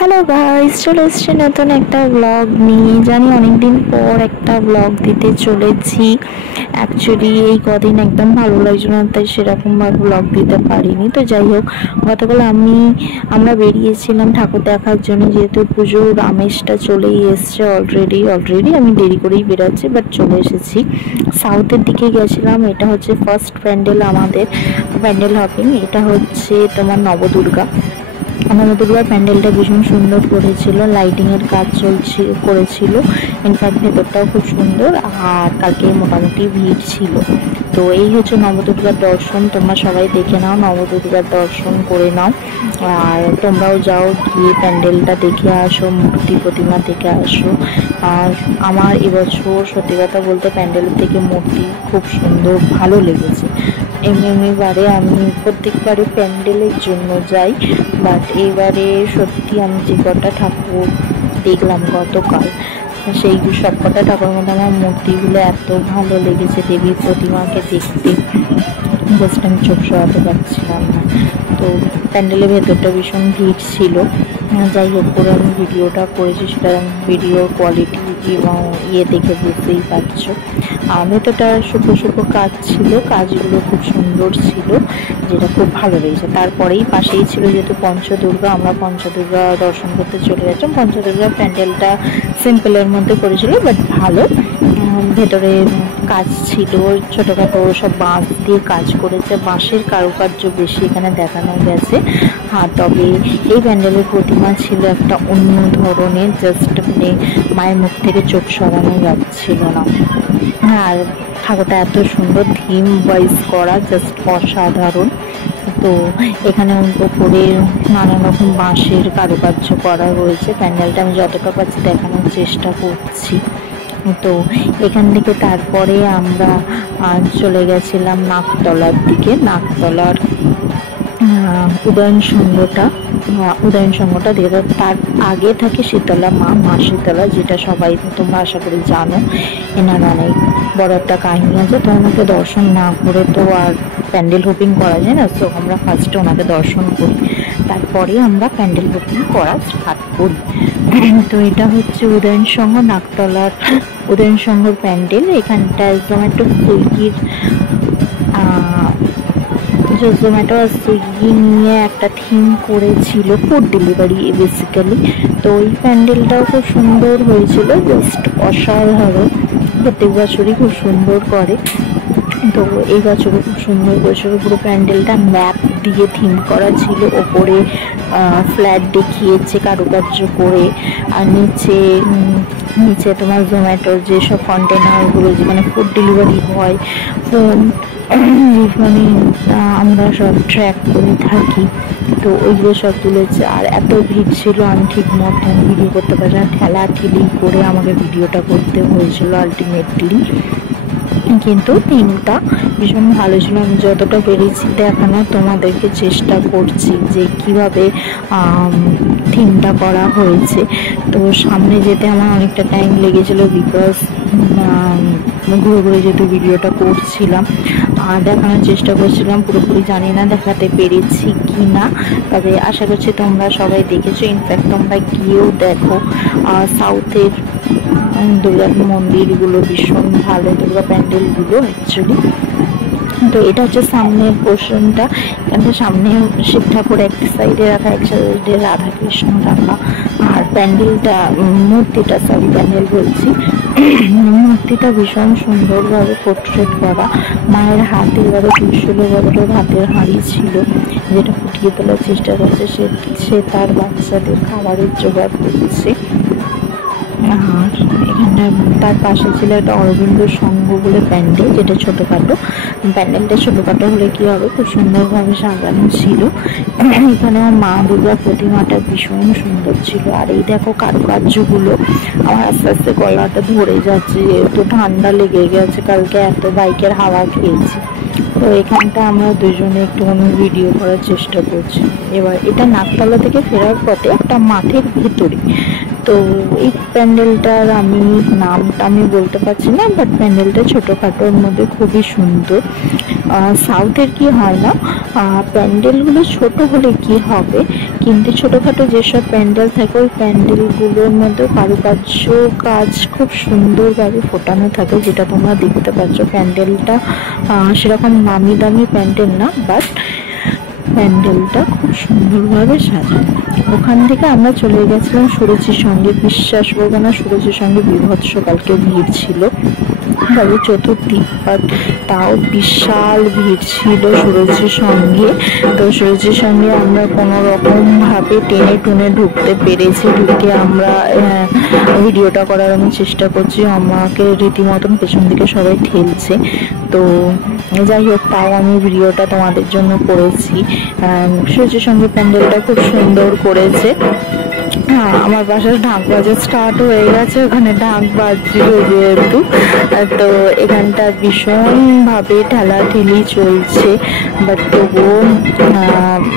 Hello guys, চলে এসেছি নতুন একটা ব্লগ নিয়ে। জানি অনেকদিন পর একটা ব্লগ দিতে চলেছি। অ্যাকচুয়ালি এই কদিন একদম ভালো লাগছিল না, তাই সেরকমভাবে ব্লগ দিতে পারিনি। তো যাই হোক, গতকাল আমরা বেরিয়েছিলাম ঠাকুর দেখার জন্য, যেহেতু পুজোর আমেজটা চলেই এসছে অলরেডি আমি দেরি করেই বেরোচ্ছি, বাট চলে এসেছি। সাউথের দিকে গেছিলাম। এটা হচ্ছে ফার্স্ট প্যান্ডেল, আমাদের প্যান্ডেল হপিং। এটা হচ্ছে তোমার নবদুর্গা প্যান্ডেলটা ভীষণ সুন্দর করেছিল, লাইটিং এর কাজ করেছিল। ইনফ্যাক্ট ভেতরটাও খুব সুন্দর, আর কালকে মোটামুটি ভিড় ছিল। তো এই হচ্ছে নবদুর্গার দর্শন। তোমরা সবাই দেখে নাও, নবদুর্গার দর্শন করে নাও, আর তোমরাও যাও, গিয়ে প্যান্ডেলটা দেখে আসো, মূর্তি প্রতিমা দেখে আসো। আর আমার এবছর সত্যি কথা বলতে প্যান্ডেলের থেকে মূর্তি খুব সুন্দর, ভালো লেগেছে। এমনিবারে আমি প্রত্যেকবারে প্যান্ডেলের জন্য যাই, বাট এবারে সত্যি আমি যে কটা ঠাকুর দেখলাম গতকাল, সেই সব কটা ঠাকুর মধ্যে আমার মূর্তিগুলো এত ভালো লেগেছে, দেবীর প্রতিমাকে দেখতে জাস্ট আমি চোখ সরাতে পারছিলাম না। তো প্যান্ডেলের ভেতরটা ভীষণ ভিড় ছিল। যাই হোক করে আমি ভিডিওটা করেছি, সেটা ভিডিওর কোয়ালিটি এবং দেখে বুঝতেই পারছো। ভেতরটা শুকো কাজ ছিল, কাজগুলো খুব সুন্দর ছিল, যেটা খুব ভালো লেগেছে। তারপরেই পাশেই ছিল যেহেতু পঞ্চদুর্গা, আমরা পঞ্চদুর্গা দর্শন করতে চলে যাচ্ছিলাম। পঞ্চদুর্গা প্যান্ডেলটা সিম্পলের মধ্যে করেছিল, বাট ভালো। ভেতরে কাজ ছিল, ছোটখাটো সব বাঁশ দিয়ে কাজ করেছে, বাঁশের কারুকার্য বেশি এখানে দেখানো গেছে। তবে এই প্যান্ডেলের প্রতিমা ছিল একটা অন্য ধরনের, জাস্ট মানে মায়ের মুখ থেকে চোখ সরানো যাচ্ছিল না। আর ঠাকুরটা এত সুন্দর থিম ওয়াইজ করা, জাস্ট অসাধারণ। তো এখানে উপরে নানান রকম বাঁশের কারুকার্য করা রয়েছে। প্যান্ডেলটা আমি যতটা পারছি দেখানোর চেষ্টা করছি। তো এখান থেকে তারপরে আমরা চলে গেছিলাম নাকতলার দিকে। নাকতলার উদয়ন সংঘটা দেখে, তার আগে থাকে শীতলা মা শীতলা, যেটা সবাই তোমরা আশা করি জানো। এনার অনেক বড় একটা কাহিনী আছে, তো ওনাকে দর্শন না করে তো আর প্যান্ডেল হোপিং করা যায় না। সো আমরা ফার্স্টে ওনাকে দর্শন করি, তারপরে আমরা প্যান্ডেল হোপিং করা স্টার্ট করি। তো এটা হচ্ছে উদয়ন সংঘ, নাকতলার উদয়ন সংঘর প্যান্ডেল। এখানটায় জোম্যাটো আর সুইগি নিয়ে একটা থিম করেছিল, ফুড ডেলিভারি বেসিক্যালি। তো ওই প্যান্ডেলটাও খুব সুন্দর হয়েছিল, জাস্ট অসাধারণ। প্রত্যেক বছরই খুব সুন্দর করে, তো এই বছরও খুব সুন্দর করেছিল। পুরো প্যান্ডেলটা ম্যাপ দিয়ে থিম করা ছিল, ওপরে ফ্ল্যাট দেখিয়েছে কারুকার্য করে, আর নিচে তোমার জোম্যাটোর যেসব কন্টেনারগুলো যেখানে ফুড ডেলিভারি হয়, ফোন যেখানে আমরা সব ট্র্যাক করে থাকি, তো ওইগুলো সব তুলেছে। আর এত ভিড় ছিল, আমি ঠিক মতন ভিডিও করতে পারছি না, ঠেলাঠেলি করে আমাকে ভিডিওটা করতে হয়েছিল আলটিমেটলি। কিন্তু থিমটা ভীষণ ভালো ছিল। আমি যতটা পেরেছি দেখানো তোমাদেরকে চেষ্টা করছি যে কিভাবে থিমটা করা হয়েছে। তো সামনে যেতে আমার অনেকটা টাইম লেগেছিল, বিকজ ঘুরে যেহেতু ভিডিওটা করছিলাম, দেখানোর চেষ্টা করছিলাম। পুরোপুরি জানি না দেখাতে পেরেছি কি না, তবে আশা করছি তোমরা সবাই দেখেছো। ইনফ্যাক্ট তোমরা গিয়েও দেখো, সাউথের দুর্গা মন্দিরগুলো ভীষণ ভালো, দুর্গা প্যান্ডেলগুলো অ্যাকচুয়ালি। তো এটা হচ্ছে সামনের পোর্শনটা। এখানটা সামনে শিব ঠাকুর এক সাইডে রাখা, এক সাইডে রাধা কৃষ্ণ রাখা। আর প্যান্ডেল বলছি, মূর্তিটা ভীষণ সুন্দরভাবে পোর্ট্রেট করা। মায়ের হাতে এবারে ত্রিশূল বড় হাতের হাঁড়ি ছিল, যেটা ফুটিয়ে তোলার চেষ্টা করছে। সে তার বাচ্চাদের খাবারের জোগাড় করছে। আর এখানে তার পাশে ছিল একটা অরবিন্দ সংঘ বলে প্যান্ডেল, যেটা ছোটোখাটো। প্যান্ডেলটা ছোটোখাটো হলে কি হবে, খুব সুন্দরভাবে সাজানো ছিল। এখানে মা দুর্গার প্রতিমাটা ভীষণ সুন্দর ছিল। আর এই দেখো কারুকার্যগুলো, আমার আস্তে আস্তে গলাটা ধরে যাচ্ছে, যেহেতু ঠান্ডা লেগে গেছে, কালকে এত বাইকের হাওয়া খেয়েছি। তো এখানটা আমরা দুজনে একটুখানি ভিডিও করার চেষ্টা করছি। এবার এটা নাকতলা থেকে ফেরার পথে একটা মাঠের ভেতরে, তো এই প্যান্ডেলটার আমি নামটা আমি বলতে পারছি না, বাট প্যান্ডেলটা ছোটোখাটোর মধ্যে খুবই সুন্দর। সাউথের কি হয় না, প্যান্ডেলগুলো ছোট হলে কি হবে, কিন্তু ছোটোখাটো যেসব প্যান্ডেল থাকে ওই প্যান্ডেলগুলোর মধ্যে কারুকার্য কাজ খুব সুন্দরভাবে ফোটানো থাকে, যেটা তোমরা দেখতে পাচ্ছ। প্যান্ডেলটা সেরকম নামি দামি প্যান্ডেল না, বাট প্যান্ডেলটা খুব সুন্দরভাবে সাজানো। ওখান থেকে আমরা চলে গেছিলাম সুরুচির সঙ্গে। বিশ্বাস করবে না, সুরুচির সঙ্গে বীভৎস কালকে ভিড় ছিল, তবে চতুর্থী, বাট তাও বিশাল ভিড় ছিল সুরুচির সঙ্গে। তো সুরুচির সঙ্গে আমরা কোনো রকম ভাবে টেনে টুনে ঢুকতে পেরেছি। ঢুকে আমরা ভিডিওটা করার আমি চেষ্টা করছি, আমাকে রীতিমতন পেছন দিকে সবাই ঠেলছে। তো যাই হোক, তাও আমি ভিডিওটা তোমাদের জন্য করেছি। সুরুচির সঙ্গে প্যান্ডেলটা খুব সুন্দর করেছে। আমার বাসার ঢাক বাজা স্টার্ট হয়ে গেছে, ওখানে ঢাক বাজছিল যেহেতু, তো এখানটা ভীষণভাবে ঠেলাঠেলি চলছে, বাট তবুও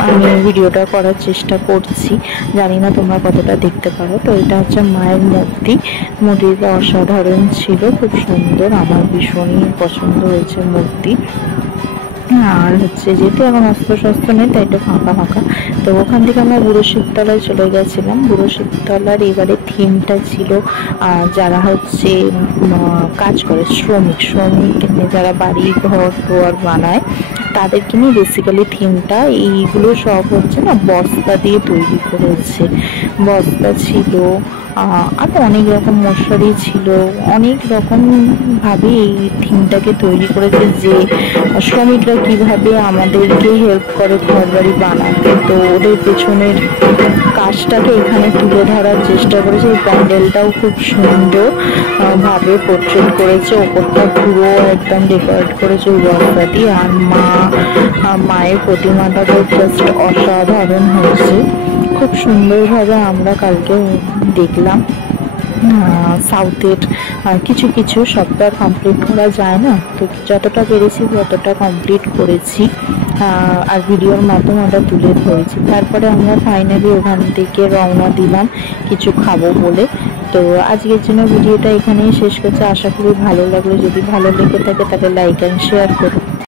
আমি ভিডিওটা করার চেষ্টা করছি। জানি না তোমরা কতটা দেখতে পারো। তো এটা হচ্ছে মায়ের মূর্তি। মূর্তিটা অসাধারণ ছিল, খুব সুন্দর, আমার ভীষণই পছন্দ হয়েছে মূর্তি। আর হচ্ছে যেহেতু এখন অস্ত্র শস্ত্র নেই, তাই একটু ফাঁকা ফাঁকা। তো ওখান থেকে আমরা বুড়ো শিবতলায় চলে গেছিলাম। বুড়ো শিবতলার এবারে থিমটা ছিল যারা হচ্ছে কাজ করে, শ্রমিক যারা বাড়ি ঘর টোয়ার বানায়, তাদেরকে নিয়ে বেসিক্যালি থিমটা। এইগুলো সব হচ্ছে না বস্তা দিয়ে তৈরি করেছে, বস্তা ছিল, আরও অনেক রকম মশারি ছিল, অনেক রকম ভাবে এই থিমটাকে তৈরি করেছে, যে শ্রমিকরা কিভাবে আমাদেরকে হেল্প করে ঘর বাড়ি বানাতে। তো ওদের পেছনের কাজটাকে এখানে তুলে ধরার চেষ্টা করেছে। এই প্যান্ডেলটাও খুব সুন্দর ভাবে পোর্ট্রেট করেছে, ওপরটা পুরো একদম ডেকোরেট করেছে ওই বস্তা দিয়ে। আর মায়ের প্রতিমাটা তো জাস্ট অসাধারণ হয়েছে, খুব সুন্দরভাবে আমরা কালকে দেখলাম। সাউথের কিছু কিছু সবটা কমপ্লিট করা যায় না, তো যতটা পেরেছি ততটা কমপ্লিট করেছি, আর ভিডিওর মাধ্যমে আমরা তুলে ধরেছি। তারপরে আমরা ফাইনালি ওখান থেকে রওনা দিলাম কিছু খাবো বলে। তো আজকের জন্য ভিডিওটা এখানেই শেষ করছি। আশা করি ভালো লাগলো। যদি ভালো লেগে থাকে তাহলে লাইক অ্যান্ড শেয়ার করো।